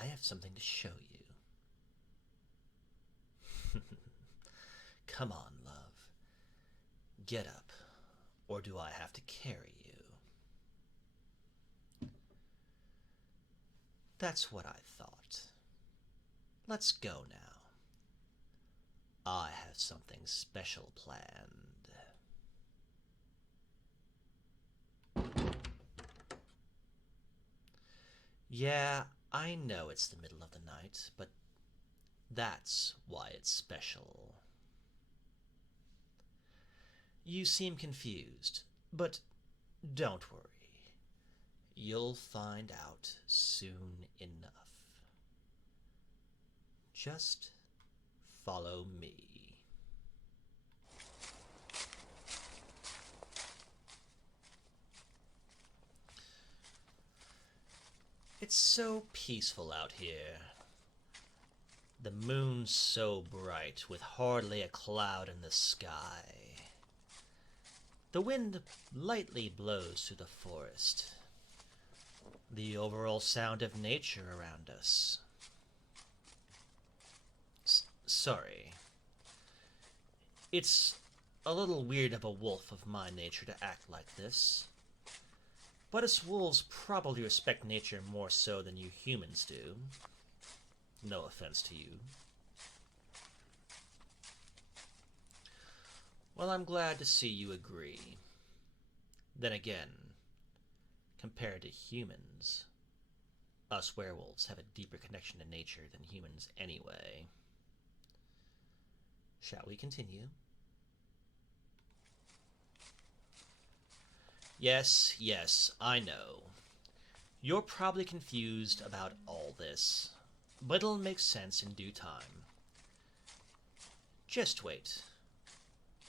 I have something to show you. Come on, love. Get up, or do I have to carry you? That's what I thought. Let's go now. I have something special planned. Yeah, I know it's the middle of the night, but that's why it's special. You seem confused, but don't worry. You'll find out soon enough. Just follow me. It's so peaceful out here. The moon's so bright, with hardly a cloud in the sky. The wind lightly blows through the forest. The overall sound of nature around us. Sorry. It's a little weird of a wolf of my nature to act like this. But us wolves probably respect nature more so than you humans do. No offense to you. Well, I'm glad to see you agree. Then again, compared to humans, us werewolves have a deeper connection to nature than humans anyway. Shall we continue? Yes, I know. You're probably confused about all this, but it'll make sense in due time. Just wait.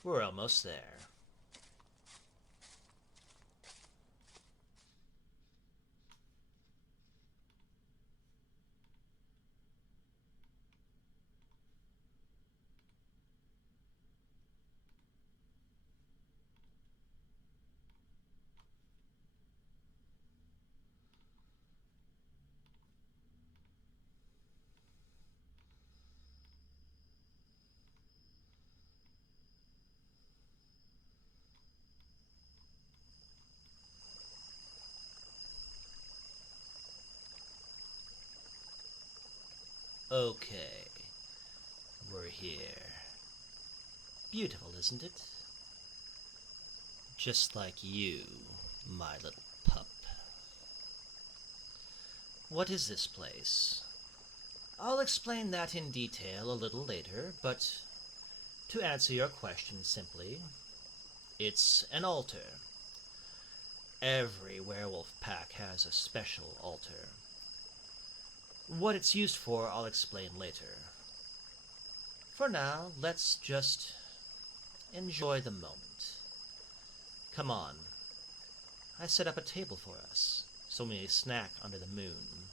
We're almost there. Okay, we're here. Beautiful, isn't it? Just like you, my little pup. What is this place? I'll explain that in detail a little later, but to answer your question simply, it's an altar. Every werewolf pack has a special altar. What it's used for, I'll explain later. For now, let's just enjoy the moment. Come on. I set up a table for us, so we may snack under the moon.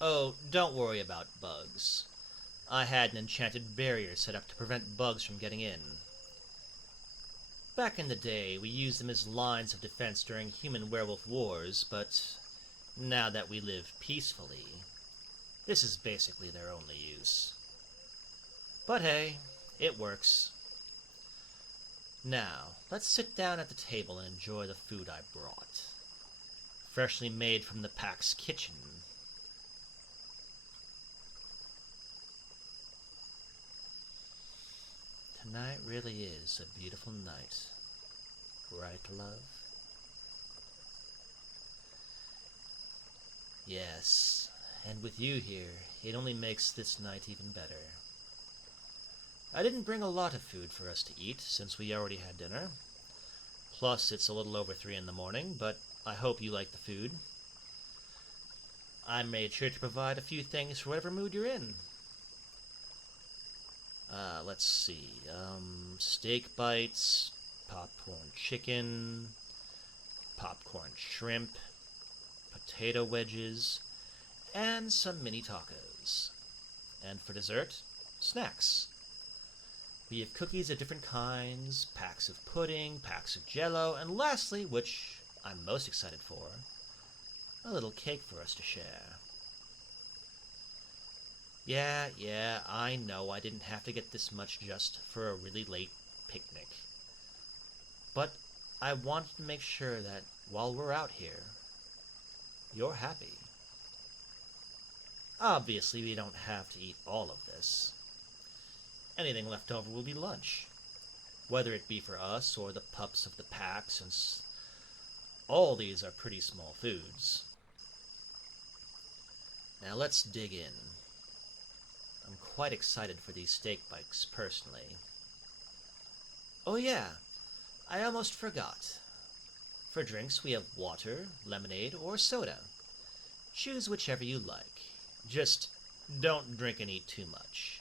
Oh, don't worry about bugs. I had an enchanted barrier set up to prevent bugs from getting in. Back in the day, we used them as lines of defense during human-werewolf wars, but now that we live peacefully, this is basically their only use. But hey, it works. Now, let's sit down at the table and enjoy the food I brought. Freshly made from the pack's kitchen. Tonight really is a beautiful night. Right, love? Yes, and with you here, it only makes this night even better. I didn't bring a lot of food for us to eat, since we already had dinner. Plus, it's a little over 3 in the morning, but I hope you like the food. I made sure to provide a few things for whatever mood you're in. Let's see. Steak bites, popcorn chicken, popcorn shrimp, potato wedges, and some mini tacos. And for dessert, snacks. We have cookies of different kinds, packs of pudding, packs of jello, and lastly, which I'm most excited for, a little cake for us to share. Yeah, I know I didn't have to get this much just for a really late picnic. But I wanted to make sure that while we're out here, you're happy. Obviously, we don't have to eat all of this. Anything left over will be lunch, whether it be for us or the pups of the pack, since all these are pretty small foods. Now let's dig in. I'm quite excited for these steak bites, personally. Oh yeah, I almost forgot. For drinks, we have water, lemonade, or soda. Choose whichever you like. Just don't drink and eat too much.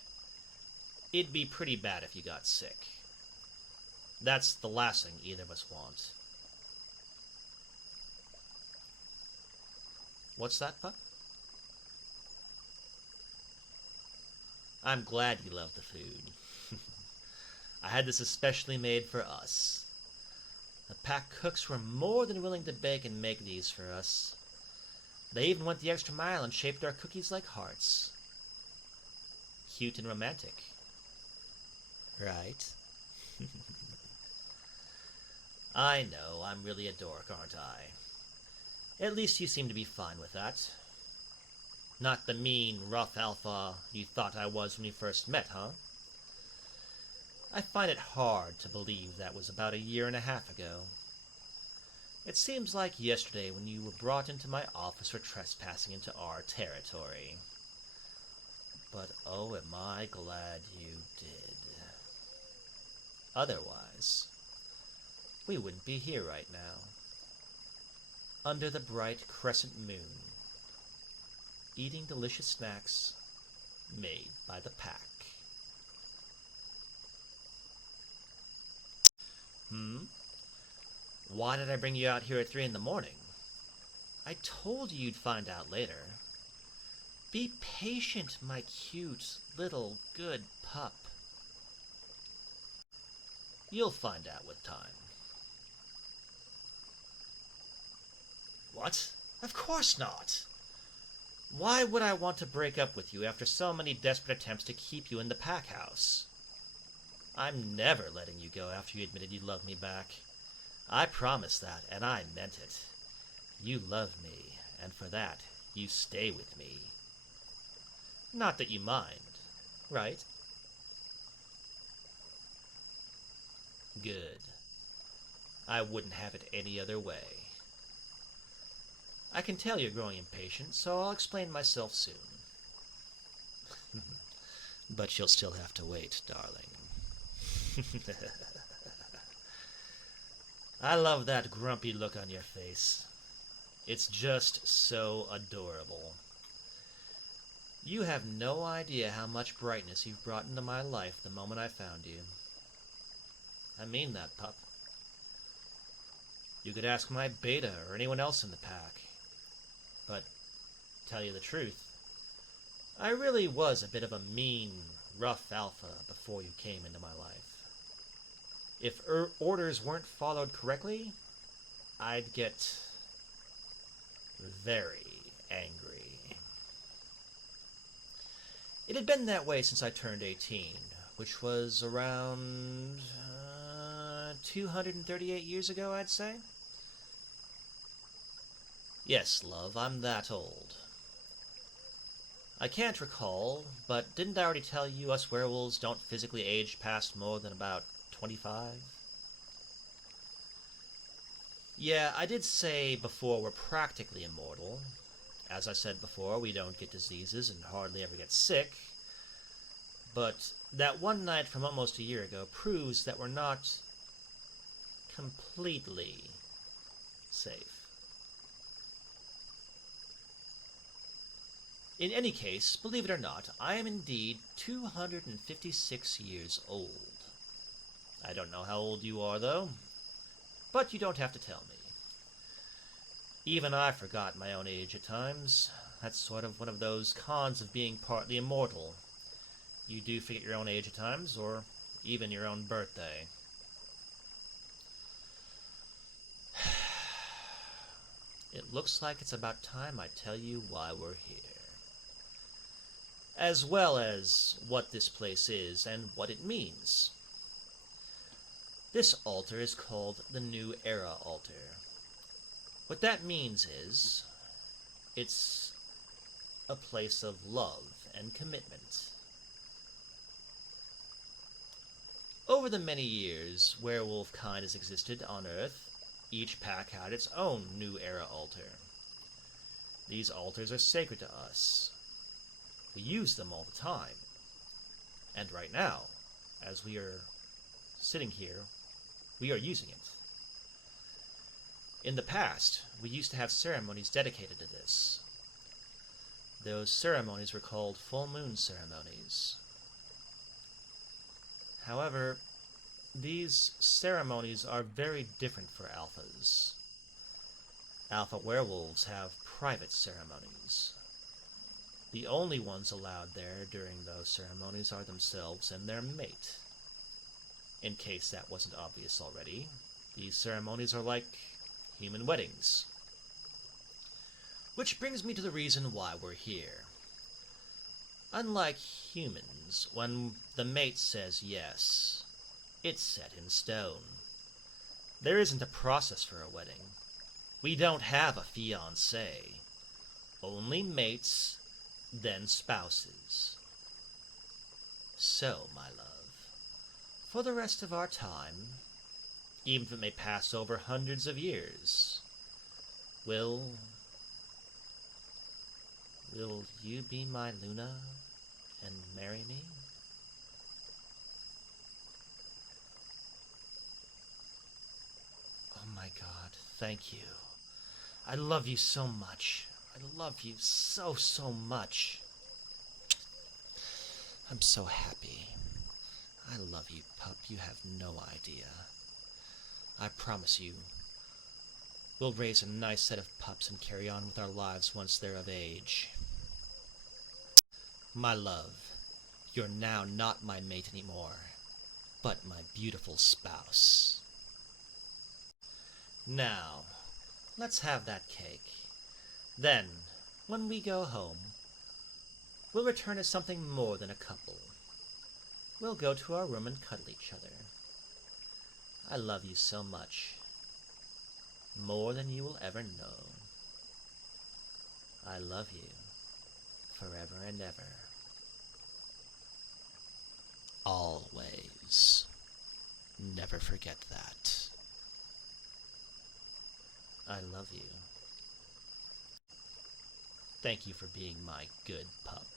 It'd be pretty bad if you got sick. That's the last thing either of us want. What's that, pup? I'm glad you love the food. I had this especially made for us. The pack cooks were more than willing to bake and make these for us. They even went the extra mile and shaped our cookies like hearts. Cute and romantic. Right? I know, I'm really a dork, aren't I? At least you seem to be fine with that. Not the mean, rough alpha you thought I was when we first met, huh? I find it hard to believe that was about 1.5 years ago. It seems like yesterday when you were brought into my office for trespassing into our territory. But oh, am I glad you did. Otherwise, we wouldn't be here right now. Under the bright crescent moon, eating delicious snacks made by the pack. Why did I bring you out here at 3 in the morning? I told you you'd find out later. Be patient, my cute, little, good pup. You'll find out with time. What? Of course not! Why would I want to break up with you after so many desperate attempts to keep you in the pack house? I'm never letting you go after you admitted you loved me back. I promised that, and I meant it. You love me, and for that, you stay with me. Not that you mind, right? Good. I wouldn't have it any other way. I can tell you're growing impatient, so I'll explain myself soon. But you'll still have to wait, darling. I love that grumpy look on your face. It's just so adorable. You have no idea how much brightness you've brought into my life the moment I found you. I mean that, pup. You could ask my beta or anyone else in the pack. But, tell you the truth, I really was a bit of a mean, rough alpha before you came into my life. If orders weren't followed correctly, I'd get very angry. It had been that way since I turned 18, which was around 238 years ago, I'd say. Yes, love, I'm that old. I can't recall, but didn't I already tell you us werewolves don't physically age past more than about 25? Yeah, I did say before we're practically immortal. As I said before, we don't get diseases and hardly ever get sick. But that one night from almost 1 year ago proves that we're not completely safe. In any case, believe it or not, I am indeed 256 years old. I don't know how old you are, though, but you don't have to tell me. Even I forgot my own age at times. That's sort of one of those cons of being partly immortal. You do forget your own age at times, or even your own birthday. It looks like it's about time I tell you why we're here. As well as what this place is and what it means. This altar is called the New Era Altar. What that means is, it's a place of love and commitment. Over the many years werewolf kind has existed on Earth, each pack had its own New Era altar. These altars are sacred to us. We use them all the time. And right now, as we are sitting here, we are using it. In the past, we used to have ceremonies dedicated to this. Those ceremonies were called full moon ceremonies. However, these ceremonies are very different for alphas. Alpha werewolves have private ceremonies. The only ones allowed there during those ceremonies are themselves and their mate. In case that wasn't obvious already, these ceremonies are like human weddings. Which brings me to the reason why we're here. Unlike humans, when the mate says yes, it's set in stone. There isn't a process for a wedding. We don't have a fiancé. Only mates, then spouses. So, my love, for the rest of our time, even if it may pass over hundreds of years, will you be my Luna and marry me? Oh my God, thank you. I love you so much. I love you so, so much. I'm so happy. I love you, pup. You have no idea. I promise you, we'll raise a nice set of pups and carry on with our lives once they're of age. My love, you're now not my mate anymore, but my beautiful spouse. Now, let's have that cake. Then, when we go home, we'll return as something more than a couple. We'll go to our room and cuddle each other. I love you so much. More than you will ever know. I love you. Forever and ever. Always. Never forget that. I love you. Thank you for being my good pup.